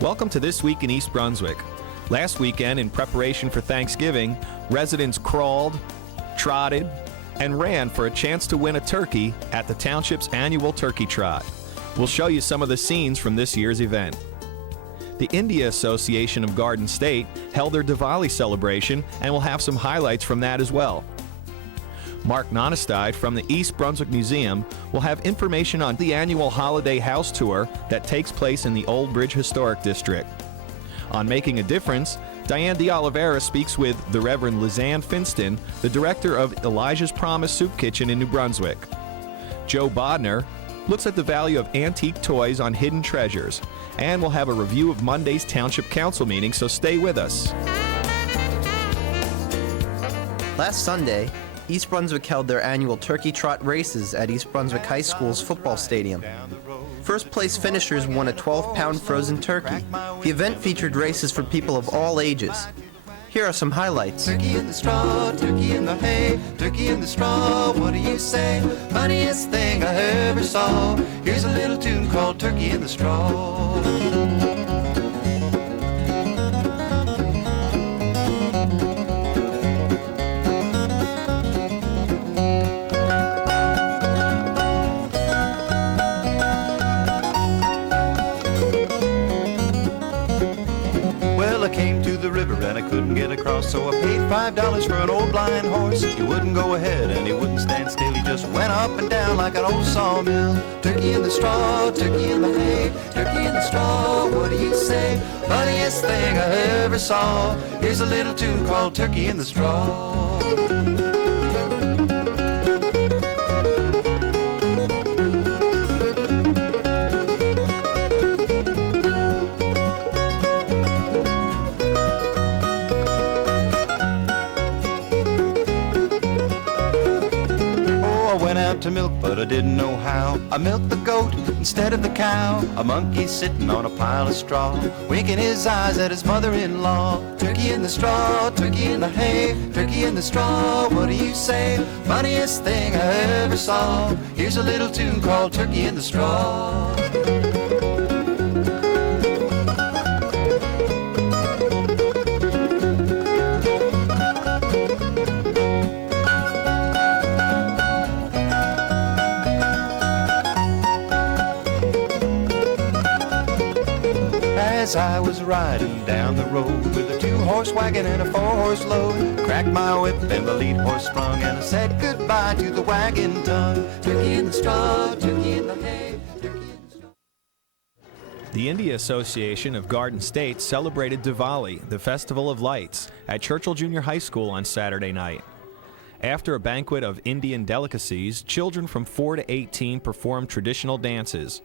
Welcome to This Week in East Brunswick. Last weekend, in preparation for Thanksgiving, residents crawled, trotted, and ran for a chance to win a turkey at the township's annual Turkey Trot. We'll show you some of the scenes from this year's event. The India Association of Garden State held their Diwali celebration, and we'll have some highlights from that as well. Mark Nonestide from the East Brunswick Museum will have information on the annual holiday house tour that takes place in the Old Bridge Historic District. On Making a Difference, Diane de Oliveira speaks with the Reverend Lizanne Finston, the director of Elijah's Promise Soup Kitchen in New Brunswick. Joe Bodner looks at the value of antique toys on hidden treasures, and we'll have a review of Monday's Township Council meeting, so stay with us. Last Sunday, East Brunswick held their annual Turkey Trot races at East Brunswick High School's football stadium. First place finishers won a 12-pound frozen turkey. The event featured races for people of all ages. Here are some highlights. Turkey in the straw, turkey in the hay, turkey in the straw, what do you say? Funniest thing I ever saw. Here's a little tune called Turkey in the Straw. And I couldn't get across, so I paid $5 for an old blind horse. He wouldn't go ahead and he wouldn't stand still. He just went up and down like an old sawmill. Turkey in the straw, turkey in the hay, turkey in the straw, what do you say? Funniest thing I ever saw. Here's a little tune called Turkey in the Straw. To milk, but I didn't know how. I milked the goat instead of the cow. A monkey sitting on a pile of straw, winking his eyes at his mother-in-law. Turkey in the straw, turkey in the hay, turkey in the straw, what do you say? Funniest thing I ever saw. Here's a little tune called Turkey in the Straw. As I was riding down the road with a 2-horse wagon and a 4-horse load, cracked my whip and the lead horse sprung, and I said goodbye to the wagon tongue. Turkey in the straw, turkey in the hay, turkey in the straw. The India Association of Garden State celebrated Diwali, the Festival of Lights, at Churchill Junior High School on Saturday night. After a banquet of Indian delicacies, children from 4 to 18 performed traditional dances.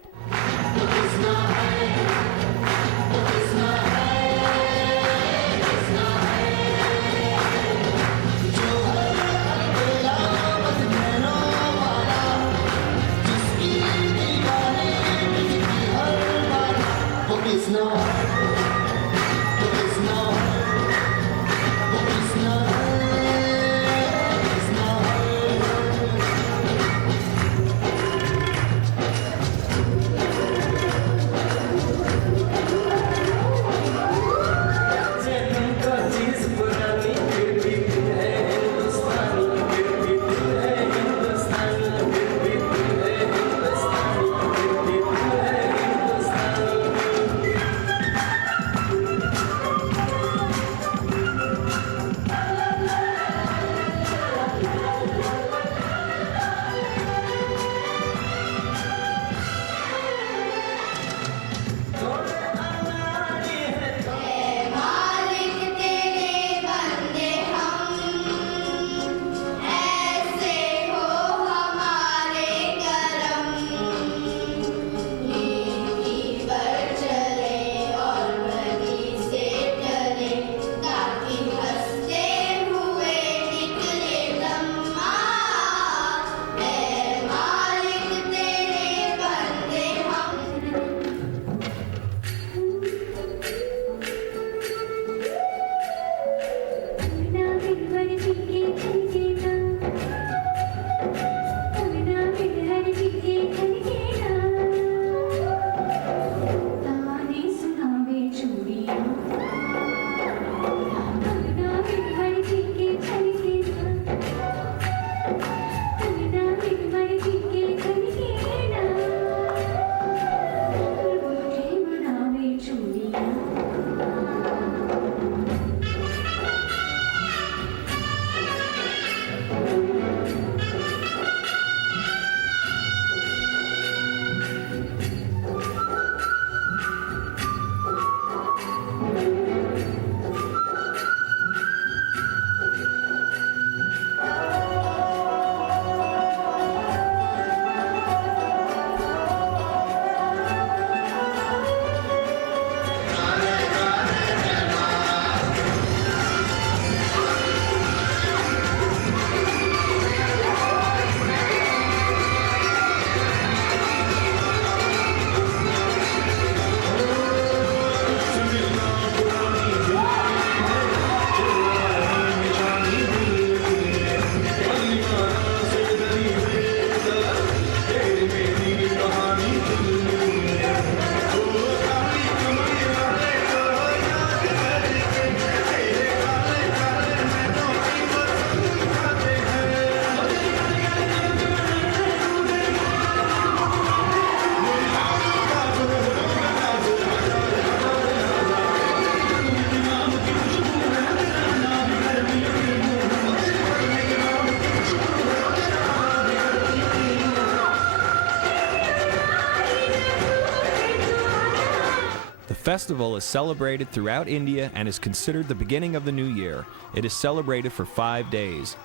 The festival is celebrated throughout India and is considered the beginning of the new year. It is celebrated for 5 days.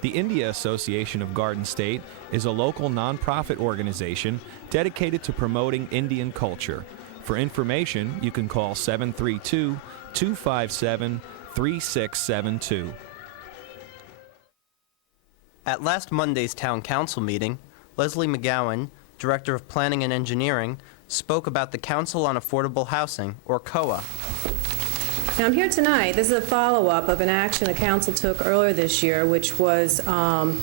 The India Association of Garden State is a local nonprofit organization dedicated to promoting Indian culture. For information, you can call 732-257-3672. At last Monday's town council meeting, Leslie McGowan, Director of Planning and Engineering, spoke about the Council on Affordable Housing, or COA. Now, I'm here tonight. This is a follow-up of an action the council took earlier this year, which was a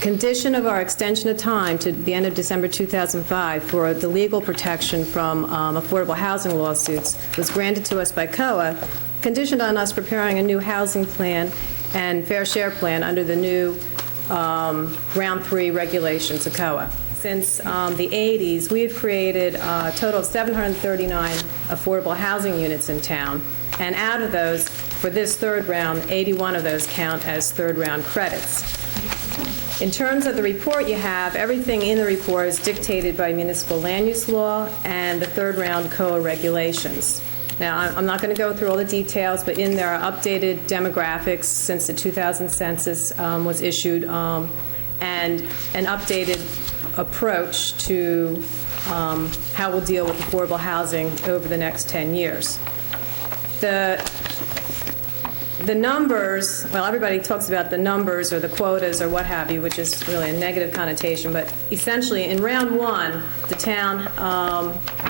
condition of our extension of time to the end of December 2005 for the legal protection from affordable housing lawsuits was granted to us by COA, conditioned on us preparing a new housing plan and fair share plan under the new Round 3 regulations of COA. Since the 80s, we have created a total of 739 affordable housing units in town, and out of those, for this third round, 81 of those count as third-round credits. In terms of the report you have, everything in the report is dictated by municipal land use law and the third-round COA regulations. Now, I'm not going to go through all the details, but in there are updated demographics since the 2000 census was issued, and an updated approach to how we'll deal with affordable housing over the next 10 years. The numbers, well, everybody talks about the numbers or the quotas or what have you, which is really a negative connotation, but essentially in round 1, the town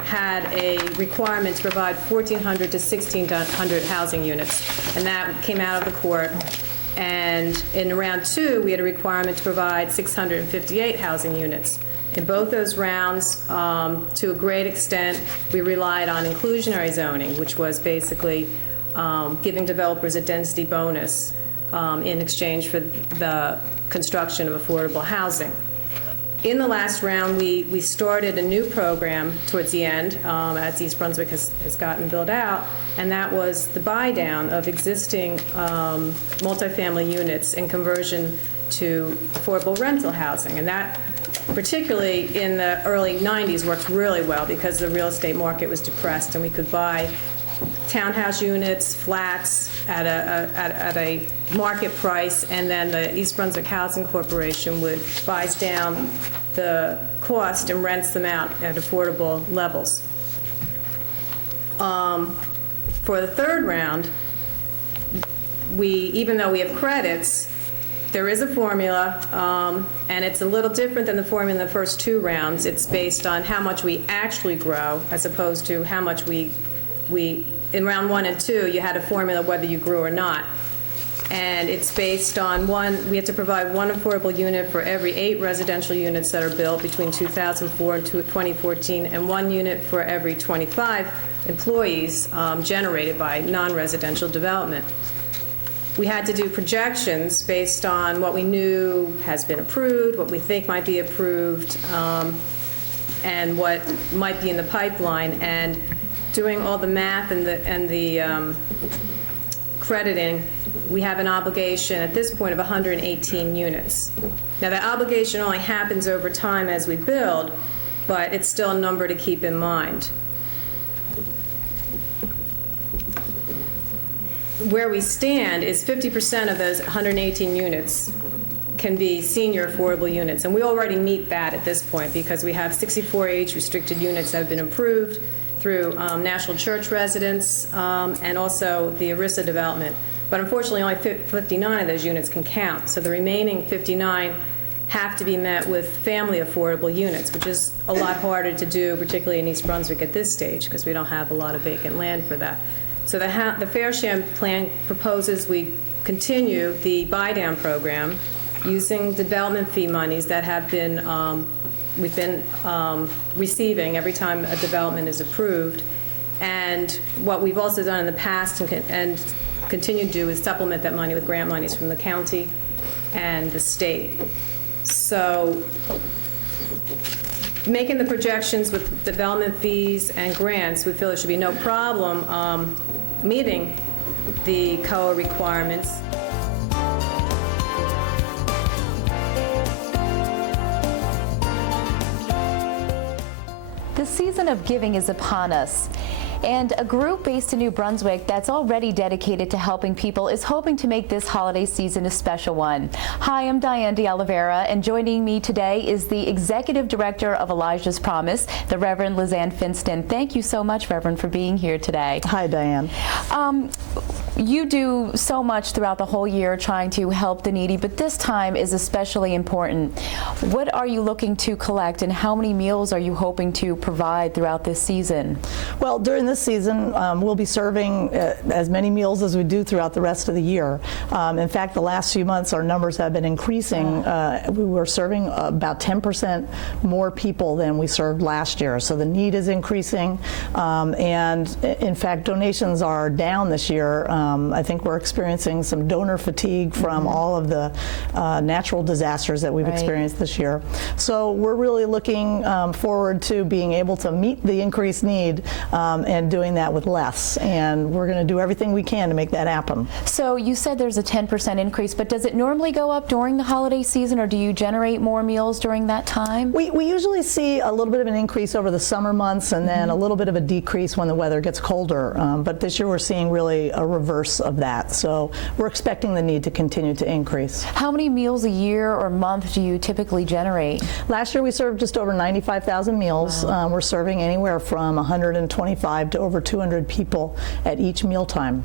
had a requirement to provide 1,400 to 1,600 housing units, and that came out of the court. And in round 2, we had a requirement to provide 658 housing units. In both those rounds, to a great extent, we relied on inclusionary zoning, which was basically giving developers a density bonus in exchange for the construction of affordable housing. In the last round, we started a new program towards the end, as East Brunswick has gotten built out, and that was the buy-down of existing multifamily units in conversion to affordable rental housing. And that, particularly in the early 90s, worked really well because the real estate market was depressed, and we could buy townhouse units, flats at a market price, and then the East Brunswick Housing Corporation would buys down the cost and rents them out at affordable levels. For the third round, even though we have credits, there is a formula, and it's a little different than the formula in the first 2 rounds. It's based on how much we actually grow as opposed to how much we in round 1 and 2, you had a formula whether you grew or not. And it's based on we have to provide 1 affordable unit for every 8 residential units that are built between 2004 and 2014, and 1 unit for every 25 employees generated by non-residential development. We had to do projections based on what we knew has been approved, what we think might be approved, and what might be in the pipeline. And doing all the math and the crediting, we have an obligation at this point of 118 units. Now, that obligation only happens over time as we build, but it's still a number to keep in mind. Where we stand is 50% of those 118 units can be senior affordable units, and we already meet that at this point because we have 64 age-restricted units that have been approved through National Church residents and also the ERISA development. But unfortunately, only 59 of those units can count, so the remaining 59 have to be met with family affordable units, which is a lot harder to do, particularly in East Brunswick at this stage, because we don't have a lot of vacant land for that. So the Fair Share Plan proposes we continue the buy-down program using development fee monies that have been, we've been receiving every time a development is approved. And what we've also done in the past and continue to do is supplement that money with grant monies from the county and the state. So making the projections with development fees and grants, we feel there should be no problem meeting the COA requirements. The season of giving is upon us. And a group based in New Brunswick that's already dedicated to helping people is hoping to make this holiday season a special one. Hi, I'm Diane de Oliveira, and joining me today is the Executive Director of Elijah's Promise, the Reverend Lizanne Finston. Thank you so much, Reverend, for being here today. Hi, Diane. You do so much throughout the whole year trying to help the needy, but this time is especially important. What are you looking to collect, and how many meals are you hoping to provide throughout this season? Well, during this season, we'll be serving as many meals as we do throughout the rest of the year. In fact, the last few months, our numbers have been increasing. We were serving about 10% more people than we served last year, so the need is increasing. And in fact, donations are down this year. I think we're experiencing some donor fatigue from all of the natural disasters that we've experienced this year. So we're really looking forward to being able to meet the increased need and doing that with less. And we're going to do everything we can to make that happen. So you said there's a 10% increase, but does it normally go up during the holiday season, or do you generate more meals during that time? We usually see a little bit of an increase over the summer months and then a little bit of a decrease when the weather gets colder. But this year we're seeing really a reverse of that. So we're expecting the need to continue to increase. How many meals a year or month do you typically generate? Last year we served just over 95,000 meals. Wow. We're serving anywhere from 125 to over 200 people at each mealtime.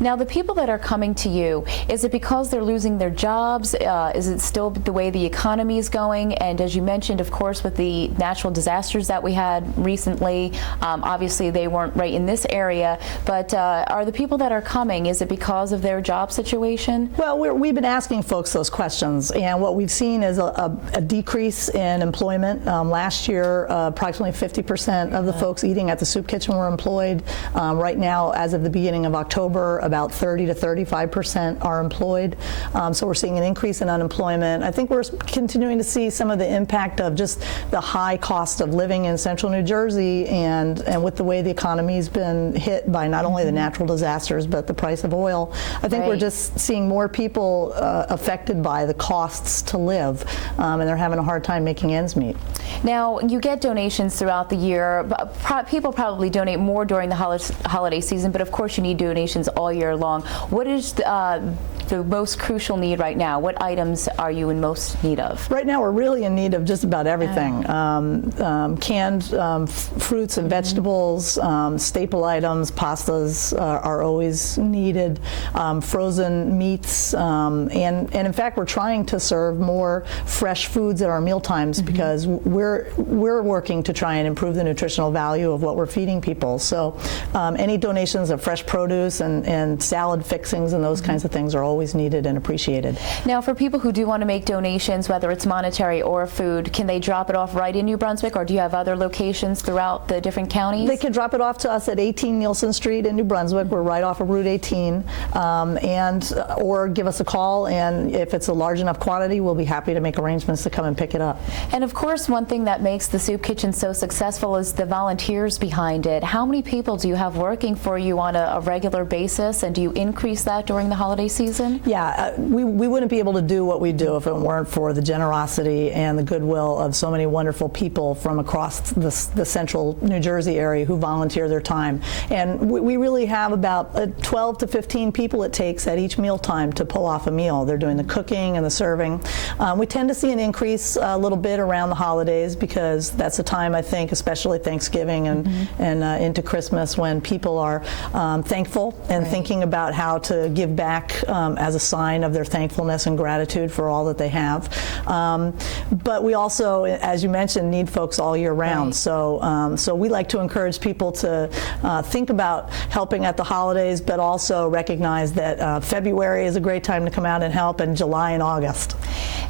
Now, the people that are coming to you, is it because they're losing their jobs? Is it still the way the economy is going? And as you mentioned, of course, with the natural disasters that we had recently, obviously they weren't right in this area, but are the people that are coming, is it because of their job situation? Well, we've been asking folks those questions, and what we've seen is a decrease in employment. Last year, approximately 50% of the folks eating at the soup kitchen were employed. Right now, as of the beginning of October, about 30 to 35% are employed. So we're seeing an increase in unemployment. I think we're continuing to see some of the impact of just the high cost of living in central New Jersey, and with the way the economy's been hit by not only the natural disasters but the price of oil. I think we're just seeing more people affected by the costs to live, and they're having a hard time making ends meet. Now, you get donations throughout the year. People probably donate more during the holiday season, but of course you need donations all year long. What is the most crucial need right now? What items are you in most need of? Right now we're really in need of just about everything. Canned fruits and vegetables, staple items, pastas are always needed, frozen meats, and in fact we're trying to serve more fresh foods at our meal times because we're working to try and improve the nutritional value of what we're feeding people. So any donations of fresh produce and salad fixings and those kinds of things are always always needed and appreciated. Now, for people who do want to make donations, whether it's monetary or food, can they drop it off right in New Brunswick, or do you have other locations throughout the different counties? They can drop it off to us at 18 Nielsen Street in New Brunswick. We're right off of Route 18, or give us a call, and if it's a large enough quantity, we'll be happy to make arrangements to come and pick it up. And of course, one thing that makes the Soup Kitchen so successful is the volunteers behind it. How many people do you have working for you on a regular basis, and do you increase that during the holiday season? Yeah, we wouldn't be able to do what we do if it weren't for the generosity and the goodwill of so many wonderful people from across the central New Jersey area who volunteer their time. And we really have about 12 to 15 people it takes at each mealtime to pull off a meal. They're doing the cooking and the serving. We tend to see an increase a little bit around the holidays, because that's a time, I think, especially Thanksgiving and into Christmas, when people are thankful and thinking about how to give back as a sign of their thankfulness and gratitude for all that they have. But we also, as you mentioned, need folks all year round. So we like to encourage people to think about helping at the holidays, but also recognize that February is a great time to come out and help, and July and August.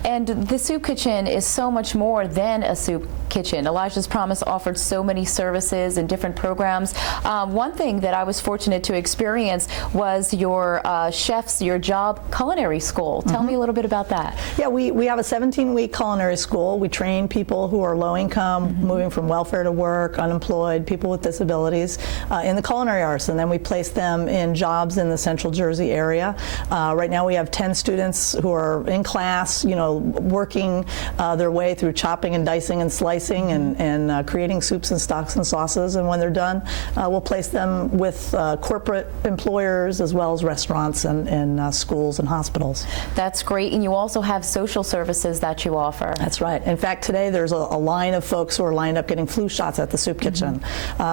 And the Soup Kitchen is so much more than a soup kitchen. Elijah's Promise offered so many services and different programs. One thing that I was fortunate to experience was your chef's, your job culinary school. Tell me a little bit about that. Yeah, we have a 17-week culinary school. We train people who are low income, moving from welfare to work, unemployed, people with disabilities, in the culinary arts, and then we place them in jobs in the Central Jersey area. Right now we have 10 students who are in class, working their way through chopping and dicing and slicing and creating soups and stocks and sauces. And when they're done, we'll place them with corporate employers as well as restaurants and schools and hospitals. That's great. And you also have social services that you offer. That's right. In fact, today there's a line of folks who are lined up getting flu shots at the Soup Kitchen.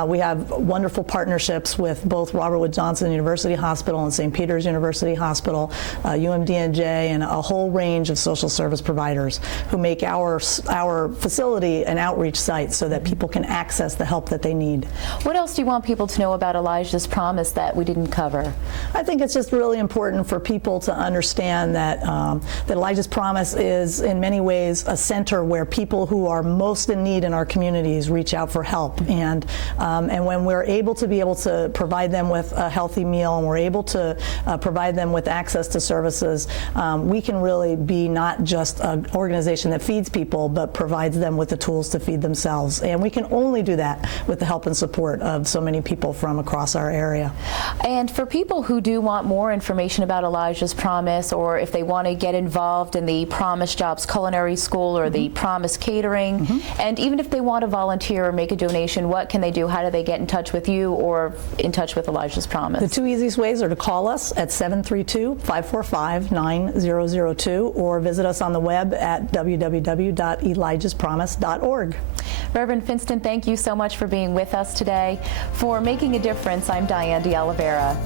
We have wonderful partnerships with both Robert Wood Johnson University Hospital and St. Peter's University Hospital, UMDNJ, and a whole range of social service providers who make our facility an outreach site so that people can access the help that they need. What else do you want people to know about Elijah's Promise that we didn't cover? I think it's just really important for people to understand that that Elijah's Promise is in many ways a center where people who are most in need in our communities reach out for help, and when we're able to provide them with a healthy meal, and we're able to provide them with access to services, we can really be not just an organization that feeds people, but provides them with the tools to feed themselves. And we can only do that with the help and support of so many people from across our area. And for people who do want more information about Elijah's Promise, or if they want to get involved in the Promise Jobs Culinary School or the Promise Catering, and even if they want to volunteer or make a donation, what can they do? How do they get in touch with you or in touch with Elijah's Promise? The two easiest ways are to call us at 732-545-9002 or visit us on the web at www.elijahspromise.org. Reverend Finston, thank you so much for being with us today. For Making a Difference, I'm Diane de Oliveira.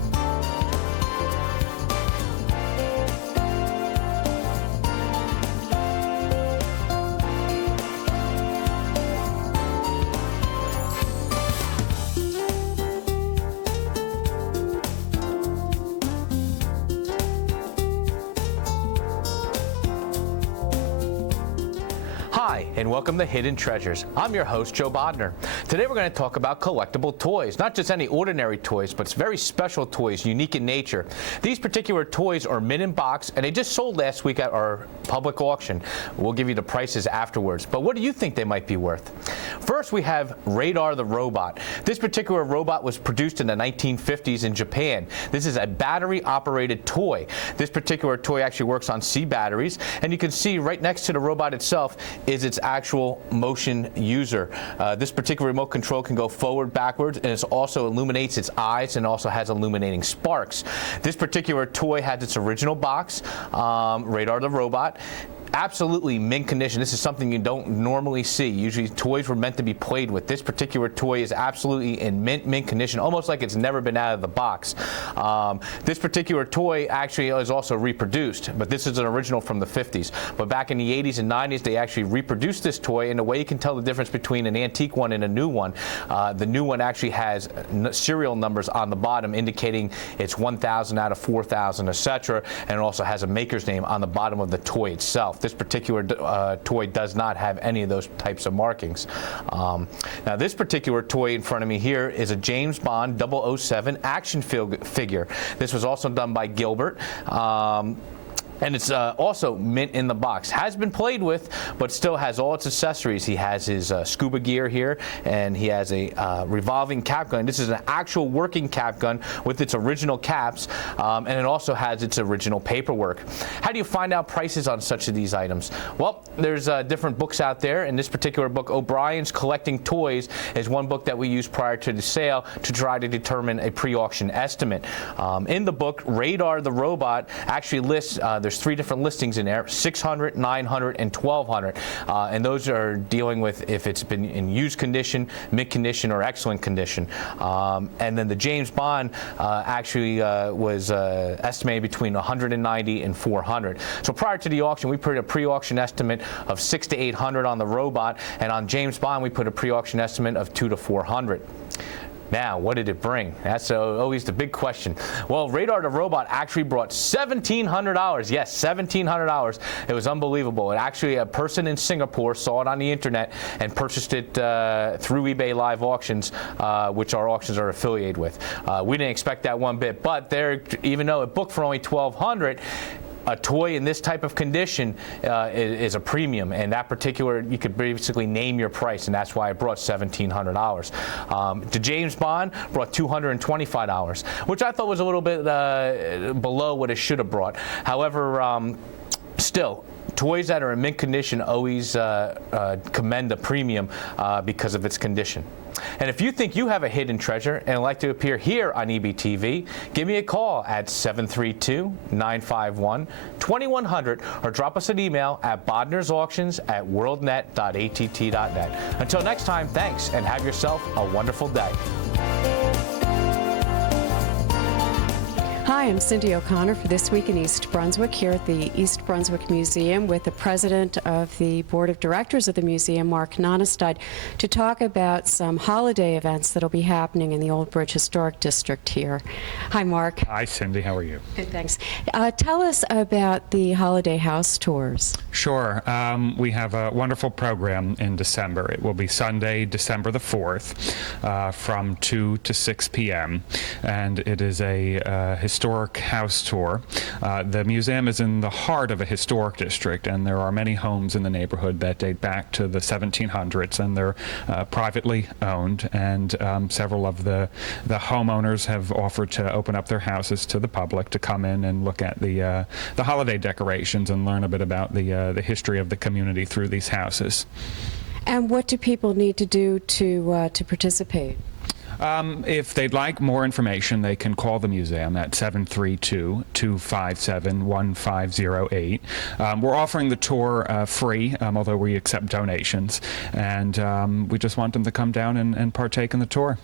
Hi, and welcome to Hidden Treasures. I'm your host, Joe Bodner. Today we're going to talk about collectible toys. Not just any ordinary toys, but very special toys, unique in nature. These particular toys are mint in box, and they just sold last week at our public auction. We'll give you the prices afterwards. But what do you think they might be worth? First, we have Radar the Robot. This particular robot was produced in the 1950s in Japan. This is a battery-operated toy. This particular toy actually works on C batteries, and you can see right next to the robot itself is its actual motion user. This particular remote control can go forward, backwards, and it also illuminates its eyes and also has illuminating sparks. This particular toy has its original box, Radar the Robot. absolutely mint condition. This is something you don't normally see. Usually toys were meant to be played with. This particular toy is absolutely in mint condition, almost like it's never been out of the box. This particular toy actually is also reproduced, but this is an original from the 50s. But back in the 80s and 90s, they actually reproduced this toy, and the way you can tell the difference between an antique one and a new one, the new one actually has serial numbers on the bottom indicating it's 1,000 out of 4,000, etc., and it also has a maker's name on the bottom of the toy itself. This particular toy does not have any of those types of markings. Now this particular toy in front of me here is a James Bond 007 action figure. This was also done by Gilbert. And it's also mint in the box. Has been played with, but still has all its accessories. He has his scuba gear here, and he has a revolving cap gun. This is an actual working cap gun with its original caps, and it also has its original paperwork. How do you find out prices on such of these items? Well, there's different books out there. In this particular book, O'Brien's Collecting Toys is one book that we use prior to the sale to try to determine a pre-auction estimate. In the book, Radar the Robot actually lists there's 3 different listings in there: 600, 900, and 1,200, and those are dealing with if it's been in used condition, mint condition, or excellent condition. And then the James Bond actually was estimated between 190 and 400. So prior to the auction, we put a pre-auction estimate of 600 to 800 on the robot, and on James Bond we put a pre-auction estimate of 200 to 400. Now, what did it bring? That's always the big question. Well, Radar the Robot actually brought $1,700. Yes, $1,700. It was unbelievable. Actually, a person in Singapore saw it on the internet and purchased it through eBay Live Auctions, which our auctions are affiliated with. We didn't expect that one bit, but even though it booked for only $1,200, a toy in this type of condition is a premium, and that particular, you could basically name your price, and that's why it brought $1,700. The James Bond brought $225, which I thought was a little bit below what it should have brought. However, still, toys that are in mint condition always commend a premium because of its condition. And if you think you have a hidden treasure and like to appear here on EBTV, give me a call at 732-951-2100 or drop us an email at bodnersauctions@worldnet.att.net. Until next time, thanks, and have yourself a wonderful day. Hi, I'm Cindy O'Connor for This Week in East Brunswick here at the East Brunswick Museum with the president of the board of directors of the museum, Mark Nonestad, to talk about some holiday events that will be happening in the Old Bridge Historic District here. Hi, Mark. Hi, Cindy. How are you? Good, thanks. Tell us about the holiday house tours. Sure. We have a wonderful program in December. It will be Sunday, December the 4th, from 2 to 6 p.m., and it is a historic house tour. The museum is in the heart of a historic district, and there are many homes in the neighborhood that date back to the 1700s, and they're privately owned, and several of the homeowners have offered to open up their houses to the public to come in and look at the holiday decorations and learn a bit about the history of the community through these houses. And what do people need to do to participate? If they'd like more information, they can call the museum at 732-257-1508. We're offering the tour free, although we accept donations, and we just want them to come down and partake in the tour.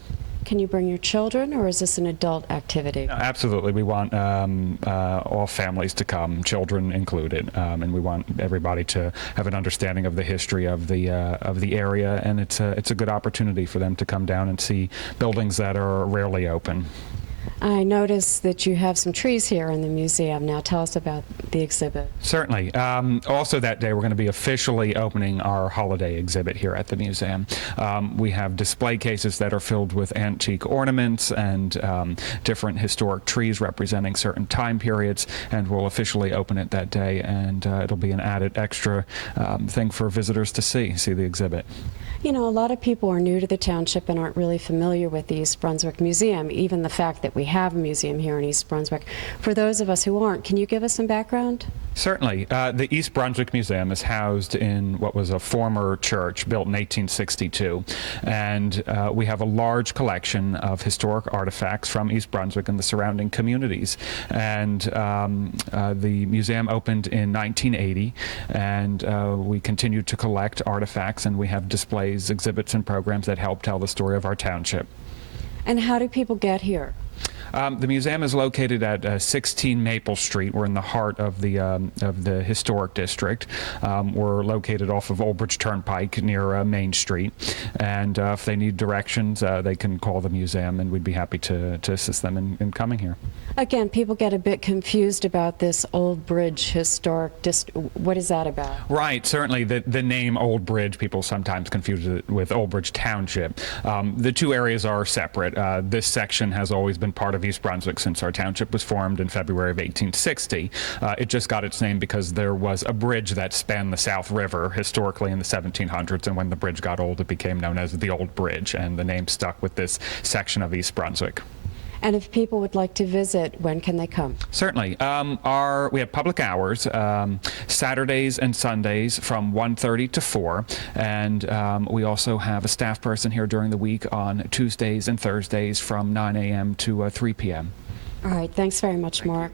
Can you bring your children, or is this an adult activity? Absolutely. We want all families to come, children included, and we want everybody to have an understanding of the history of the area, and it's a good opportunity for them to come down and see buildings that are rarely open. I noticed that you have some trees here in the museum. Now tell us about the exhibit. Certainly. Also that day we're going to be officially opening our holiday exhibit here at the museum. We have display cases that are filled with antique ornaments and different historic trees representing certain time periods, and we'll officially open it that day, and it'll be an added extra thing for visitors to see the exhibit. You know, a lot of people are new to the township and aren't really familiar with the East Brunswick Museum, even the fact that we have a museum here in East Brunswick. For those of us who aren't, can you give us some background? Certainly. The East Brunswick Museum is housed in what was a former church built in 1862, and we have a large collection of historic artifacts from East Brunswick and the surrounding communities. And the museum opened in 1980, and we continue to collect artifacts, and we have displays, exhibits, and programs that help tell the story of our township. And how do people get here? The museum is located at 16 Maple Street. We're in the heart of the historic district. We're located off of Old Bridge Turnpike near Main Street. And if they need directions, they can call the museum, and we'd be happy to assist them in coming here. Again, people get a bit confused about this Old Bridge historic district. What is that about? Right, certainly. The name Old Bridge, people sometimes confuse it with Old Bridge Township. The two areas are separate. This section has always been part of East Brunswick since our township was formed in February of 1860. It just got its name because there was a bridge that spanned the South River historically in the 1700s, and when the bridge got old, it became known as the Old Bridge, and the name stuck with this section of East Brunswick. And if people would like to visit, when can they come? Certainly. We have public hours, Saturdays and Sundays from 1:30 to 4, and we also have a staff person here during the week on Tuesdays and Thursdays from 9 a.m. to 3 p.m. All right. Thanks very much, Mark.